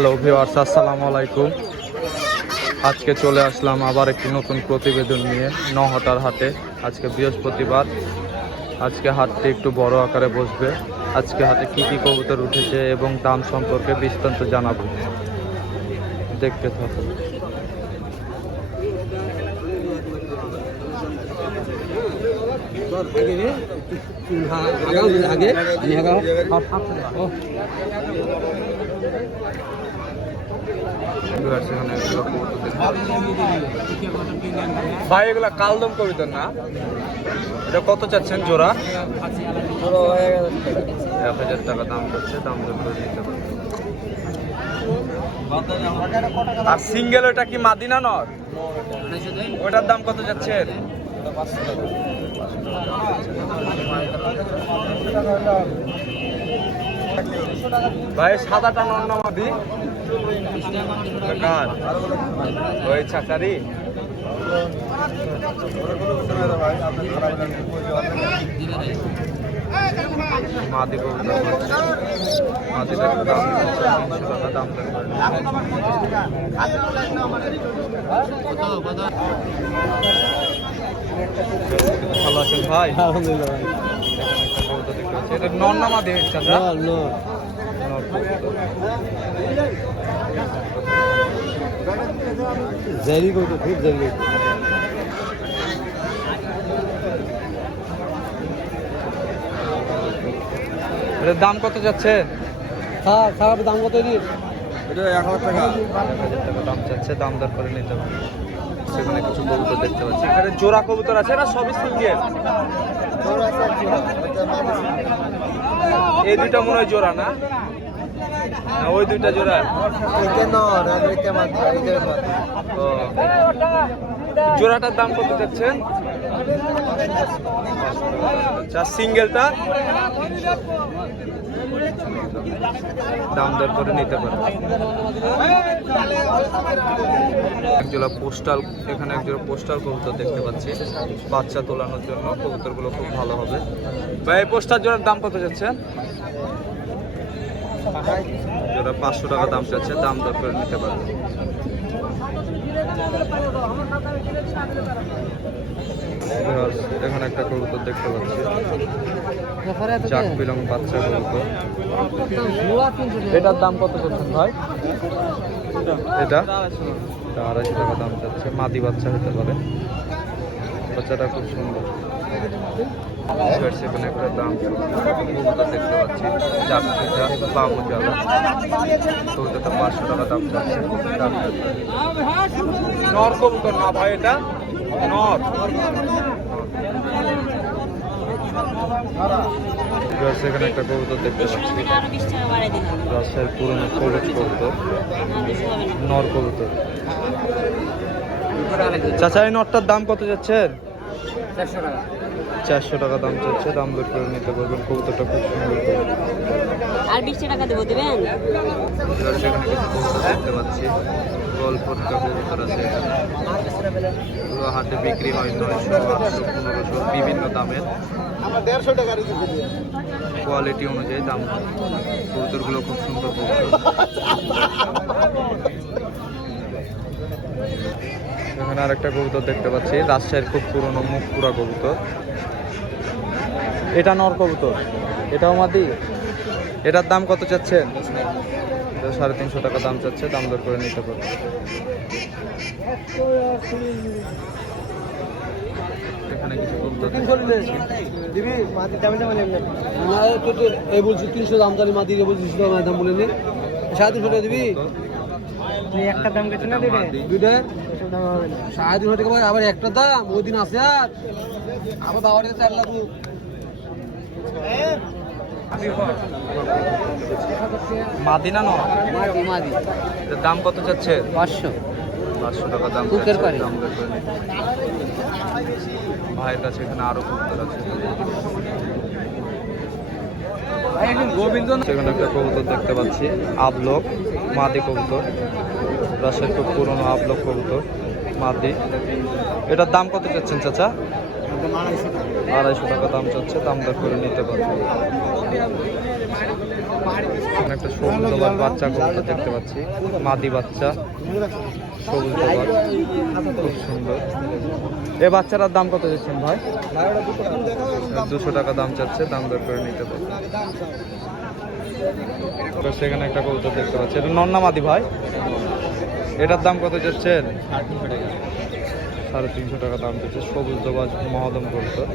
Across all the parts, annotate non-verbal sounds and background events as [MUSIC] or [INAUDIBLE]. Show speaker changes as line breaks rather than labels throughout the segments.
Hello viewers আসসালামু আলাইকুম। আজকে চলে আসলাম আবার একটি নতুন প্রতিবেদন নিয়ে নহটার হাটে। আজকে বৃহস্পতিবার। আজকে হাটটি একটু বড় আকারে বসবে। আজকে হাতে কী কী কবুতর উঠেছে এবং দাম সম্পর্কে বিস্তারিত জানাব। দেখতে থাকুন।
आगे आणि हा
ভিউয়ার্স, এখানে এগুলো কবুতর দেখতে ভাই এগুলা কালদম কবিতর না এটা কত চাচ্ছেন জোড়া এক হাজার টাকা দাম যাচ্ছে দাম দর করে নিতে পারবেন আর সিঙ্গেল ওটা কি মাদিনা নর ওটার দাম কত যাচ্ছে ভাই সাদাটা নর না মাদি কার ওই চাচারি। মাদি ভালো আছেন ভাই?
আলহামদুলিল্লাহ। ভাই
পাচ্ছি এটা নর না মাদি চাচা
নো নো
নর। কবুতর।
জেরি করতো খুব জেরি করতো
এটার দাম কত যাচ্ছে?
খারাপ দাম কত এটি
এটা এক হাজার টাকা। দাম চাচ্ছে দাম দর করে নিতে হবে। সেখানে কিছু কবুতর দেখতে পাচ্ছি। এখানে জোড়া কবুতর আছে না সবই সিঙ্গেল এই দুইটা মনে হয় জোড়া না? ওই দুইটা জোড়া। জোড়াটার দাম কত যাচ্ছেন আচ্ছা সিঙ্গেলটা দাম দর করে নিতে পারে। একজোড়া পোস্টাল এখানে একজোড়া পোস্টাল কবুতর দেখতে পাচ্ছি। বাচ্চা তোলানোর জন্য কবুতরগুলো খুব ভালো হবে। ভাই পোস্টার জোড়ার দাম কত যাচ্ছেন জোড়া পাঁচশো টাকা দাম চাচ্ছে, দাম দর করে নিতে পারবে এখানে একটা কবুতর দেখতে পাচ্ছি। চাক বাচ্চা এটার দাম কত চাচ্ছেন ভাই? এটা? আড়াইশো টাকা দাম চাচ্ছে মাদি বাচ্চা হতে পারে। বাচ্চাটা খুব সুন্দর। সেখানে একটা দেখতে পাচ্ছি। পাঁচশো টাকা দাম। নর কবুতর না ভাই এটা? নর। সেখানে একটা কবুতর দেখতে পাচ্ছি। রাজশাহীর পুরনো কলেজ কবুতর। নর কবুতর। চাচা, এই নটটার দাম কত যাচ্ছে?
চারশো টাকা।
চারশো টাকা দাম চাচ্ছে দাম দর করে নিতে পারবেন। কবুতরটা খুব সুন্দর।
আর বিশ টাকা দেবো দেবেন?
সেখানে কিছু কবুতর দেখতে পাচ্ছি। গল্পটা কবুতর আছে এখানে। এগুলো হাটে বিক্রি হয় নয়শো আটশো পনেরোশো বিভিন্ন দামের। কোয়ালিটি অনুযায়ী দাম। কবুতরগুলো খুব সুন্দর কবুতর। [LAUGHS] এখানে আরেকটা কবুতর দেখতে পাচ্ছি। রাজশাহীর খুব পুরনো মুখ পুরা কবুতর। এটা নর কবুতর। এটাও মাদি? এটার দাম কত চাচ্ছেন? সাড়ে তিনশো টাকা দাম চাচ্ছে দাম দর করে নিতে পারবে। এখানে কিছু কবুতর
দিবি মাটি দামে দামে না তো তো এই বলছি তিনশো দাম তাহলে মাটি বলছি দাম দাম বলে নে সাড়ে তিনশো টাকা দিবি
একটা দাম গেছে না দিবে?
দুইটা? সাড়ে তিনশো টাকা আবার একটা দাম ওই দিন আছে আর। আবার বাবার কাছে চার লাখ।
মাদিনা নয় দাম কত চাচ্ছে
পাঁচশো।
পাঁচশো টাকা দাম
কুকের
করে। ভাইয়ের কাছে এখানে আরও কবুতর আছে।
গোবিন্দ
সেখানে একটা কবুতর দেখতে পাচ্ছি আবলক মাদি কবুতর। রাজশাহীর খুব পুরনো আবলক কবুতর, মাদি। এটার দাম কত চাচ্ছেন চাচা? আড়াইশো টাকা দাম চাচ্ছে, দাম দর করে নিতে পারবে। একটা সবুজ দোবার বাচ্চা কবুতর দেখতে পাচ্ছি, মাদি বাচ্চা। সবুজ দোবার খুব সুন্দর। এ বাচ্চাটার দাম কত দিচ্ছেন ভাই? দুশো টাকা দাম চাচ্ছে, দাম দর করে নিতে পারবে। সেখানে একটা কবুতর দেখতে পাচ্ছি, এটা নন্না মাদি ভাই। এটার দাম কত যাচ্ছেন সাড়ে তিনশো টাকা দাম যাচ্ছে সবুজ দোবাজ মহাদম কবুতর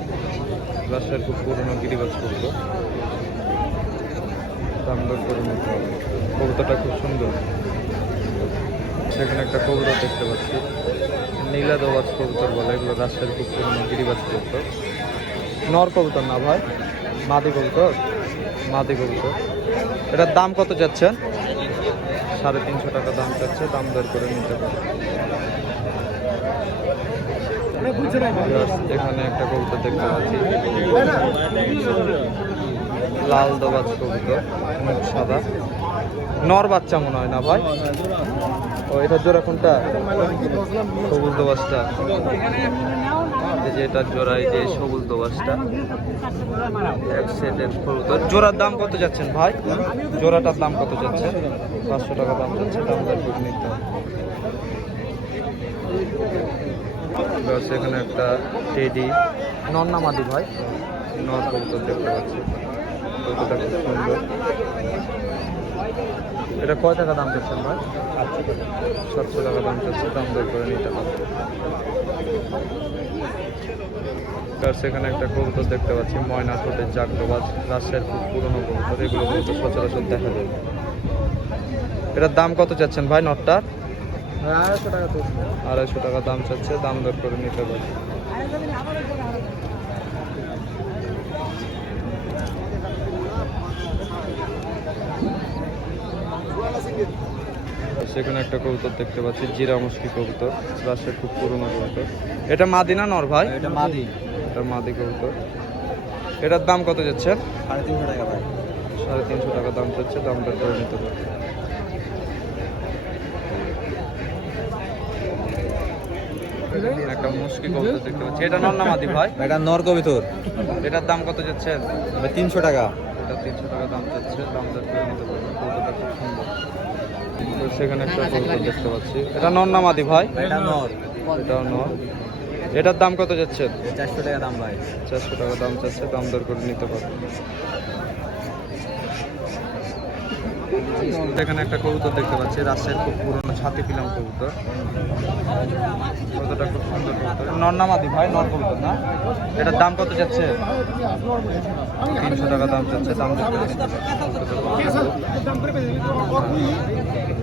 রাজশাহীর খুব পুরনো গিরিবাজ কবুতর দাম দর করে নিতে হবে। কবুতরটা খুব সুন্দর। সেখানে একটা কবুতর দেখতে পাচ্ছি। নীলা দোবাজ কবুতর বলে, এগুলো রাজশাহীর খুব পুরনো গিরিবাজ কবুতর। নর কবুতর না ভাই, মাদি কবুতর। মাদি কবুতর। এটার দাম কত চাচ্ছেন? সাড়ে তিনশো টাকা দাম চাচ্ছে, দাম দর করে নিতে পারে। এখানে একটা কবুতর দেখতে পাচ্ছি। লাল দবাজ কবুতর, মুখ সাদা। নর বাচ্চা মনে হয় না ভাই? ও, এটা জোড়া কোনটা? সবুজ দোবাসটা যে এটার জোড়া এই যে সবুজ দোবাসটা এক সেটের কবুতর জোড়ার দাম কত যাচ্ছেন ভাই? জোড়াটার দাম কত যাচ্ছে? পাঁচশো টাকা দাম যাচ্ছে, দাম দর করে নিতে এখানে একটা টেডি। নন্নামাদি ভাই। নর কবুতর দেখতে পাচ্ছি। কবুতরটা খুব সুন্দর। এটা কয় টাকা দাম চাচ্ছেন ভাই? সাতশো টাকা দাম চাচ্ছে দাম দর করে নিতে হবে। আর সেখানে একটা কবুতর দেখতে পাচ্ছি ময়না ঠোঁটের জাগরবাজ রাজশাহীর খুব পুরনো কবুতর এগুলো কবুতর সচরাচর দেখা যায়। এটার দাম কত চাচ্ছেন ভাই নটটার?
আড়াইশো টাকা
আড়াইশো টাকা দাম চাচ্ছে দাম দর করে নিতে পারে সেখানে একটা কবুতর দেখতে পাচ্ছি জিরা মুশকি কবুতর রাজশাহীর খুব পুরনো কবুতর। এটা মাদিনা নর ভাই?
এটা মাদি।
এটা মাদি কবুতর। এটার দাম কত যাচ্ছে?
সাড়ে তিনশো টাকা ভাই।
সাড়ে তিনশো টাকা দাম চাচ্ছে দাম দর করে নিতে পারে। একটা মুশকি কবুতর দেখতে পাচ্ছি। এটা নর না মাদি ভাই?
এটা নর কবিতর।
এটার দাম কত যাচ্ছে?
তিনশো টাকা।
এটা তিনশো টাকা দাম চাচ্ছে দাম দর করে নিতে পারবেন কবুতরটা খুব সুন্দর। তো সেখানে একটা কবুতর দেখতে পাচ্ছি। এটা নর না মাদি ভাই?
এটা নর।
এটার দাম কত যাচ্ছে?
চারশো টাকা দাম ভাই।
চারশো টাকা দাম চাচ্ছে দাম দর করে নিতে পারবেন এখানে একটা কবুতর দেখতে পাচ্ছি রাজশাহীর খুব পুরনো ছাতি পিলাম কবুতর। কবুতরটা খুব সুন্দর কবুতর। নর্নামাদি ভাই? নর কবুতর না? এটার দাম কত যাচ্ছে? তিনশো টাকা দাম যাচ্ছে দাম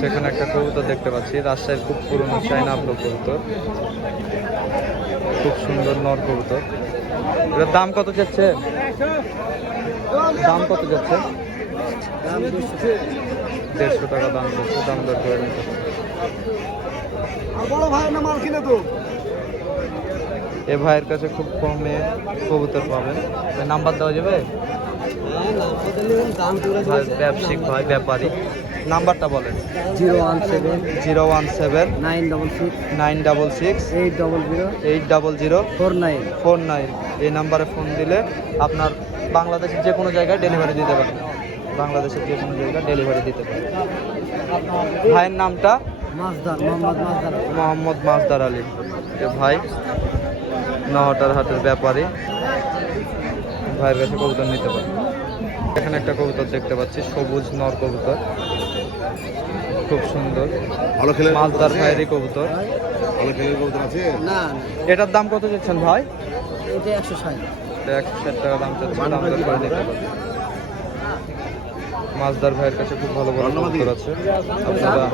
সেখানে একটা কবুতর দেখতে পাচ্ছি। রাজশাহীর খুব পুরনো চাইনা আপ্রো কবুতর। খুব সুন্দর নর কবুতর। এটার দাম কত যাচ্ছে? দাম কত যাচ্ছে? দেড়শো টাকা দাম যাচ্ছে। দাম দর করে
বড় ভাই না মাল কিনে তো?
এ ভাইয়ের কাছে খুব কমে কবুতর পাবেন। নাম্বার দেওয়া যাবে? ব্যবসায়িক ভাই ব্যাপারী। নাম্বারটা বলেন।
Zero one seven
zero one seven
nine double six
nine double six
eight double zero
eight double zero
four nine
four nine. এই নাম্বারে ফোন দিলে আপনার বাংলাদেশের যে কোনো জায়গায় ডেলিভারি দিতে পারেন। বাংলাদেশের যে কোনো জায়গায় ডেলিভারি দিতে পারেন। ভাইয়ের নামটা?
মাছদার মোহাম্মদ মাছদার
মোহাম্মদ মাসদার আলী। ভাই নহটার হাটের ব্যাপারী ভাইয়ের কাছে কবুতর নিতে পারে এখানে একটা কবুতর দেখতে পাচ্ছি সবুজ নর কবুতর। খুব সুন্দর।
ভালো খেলে
মালদার ভাইয়েরই কবুতর।
ভালো খেলে কবুতর আছে?
না
এটার দাম কত যাচ্ছেন ভাই?
এটা একশো ষাট।
একশো ষাট টাকা দাম চাচ্ছে দাম দর করে নিতে পারবেন মাছদার ভাইয়ের কাছে খুব ভালো ভালো কবুতর আছে। আপনারা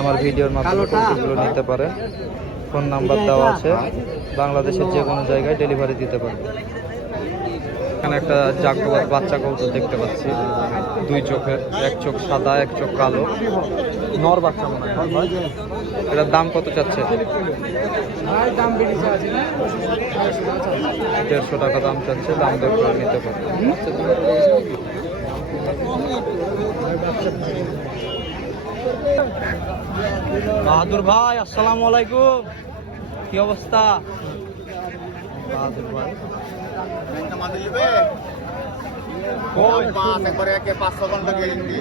আমার ভিডিওর মাধ্যমে কবুতরগুলো নিতে পারেন। ফোন নাম্বার দেওয়া আছে। বাংলাদেশের যে কোনো জায়গায় ডেলিভারি দিতে পারবেন এখানে একটা জাগ্রবাদ বাচ্চা কবুতর দেখতে পাচ্ছি। দুই চোখের এক চোখ সাদা, এক চোখ কালো। নর বাচ্চা মনে হয়। এটার দাম কত চাচ্ছে? দেড়শো টাকা দাম চাচ্ছে, দাম দর করে নিতে পারবে। বাহাদুর ভাই আসসালামু আলাইকুম। কি অবস্থা? বাহাদুর ভাই।
গ্যারেন্টি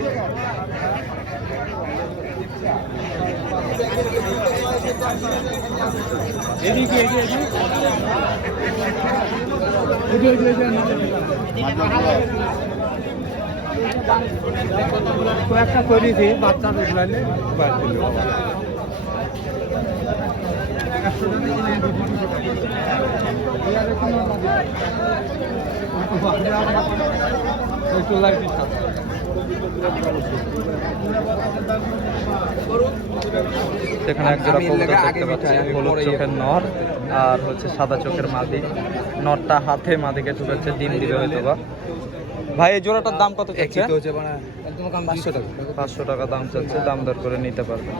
কয়েকটা করেছি বাচ্চা দেখলাইলে
সেখানে এক জোড়া কবুতর দেখতে পাচ্ছি হলুদ চোখের নর আর হচ্ছে সাদা চোখের মাদি। নরটা হাতে মাদিকে ঢুকাচ্ছে ডিম দিবে হয়তো বা ভাই এই জোড়াটার দাম কত চাচ্ছে?
পাঁচশো টাকা।
পাঁচশো টাকা দাম চাচ্ছে দাম দর করে নিতে পারবেন।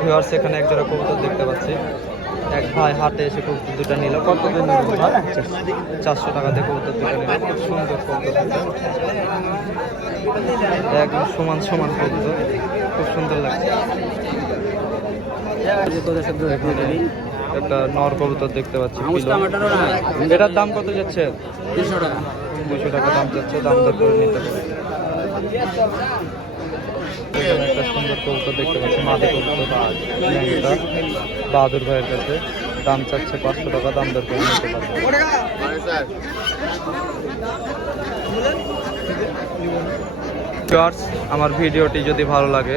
ভিউয়ার্স এখানে এক জোড়া কবুতর দেখতে পাচ্ছি। এক ভাই হাটে এসে কবুতর দুটো নিল। কত দিন চারশো টাকা দিয়ে কবুতর দুটো নিল। খুব সুন্দর কবুতর। একদম সমান সমান কবুতর। খুব সুন্দর লাগছে। একটা নর কবুতর দেখতে পাচ্ছি এটার দাম কত যাচ্ছে?
টাকা।
দুশো টাকা দাম যাচ্ছে দাম দর করে নিতে একটা সুন্দর কবুতর দেখতে পাচ্ছি মাদি কবুতর বাহাদুর ভাইয়ের কাছে। দাম চাচ্ছে পাঁচশো টাকা দাম দর করে নিতে পারবে আমার ভিডিওটি যদি ভালো লাগে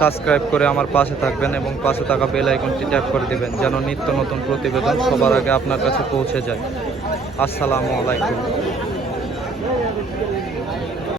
সাবস্ক্রাইব করে আমার পাশে থাকবেন এবং পাশে থাকা বেল আইকনটি ট্যাপ করে দিবেন, যেন নিত্য নতুন প্রতিবেদন সবার আগে আপনার কাছে পৌঁছে যায়। আসসালামু আলাইকুম।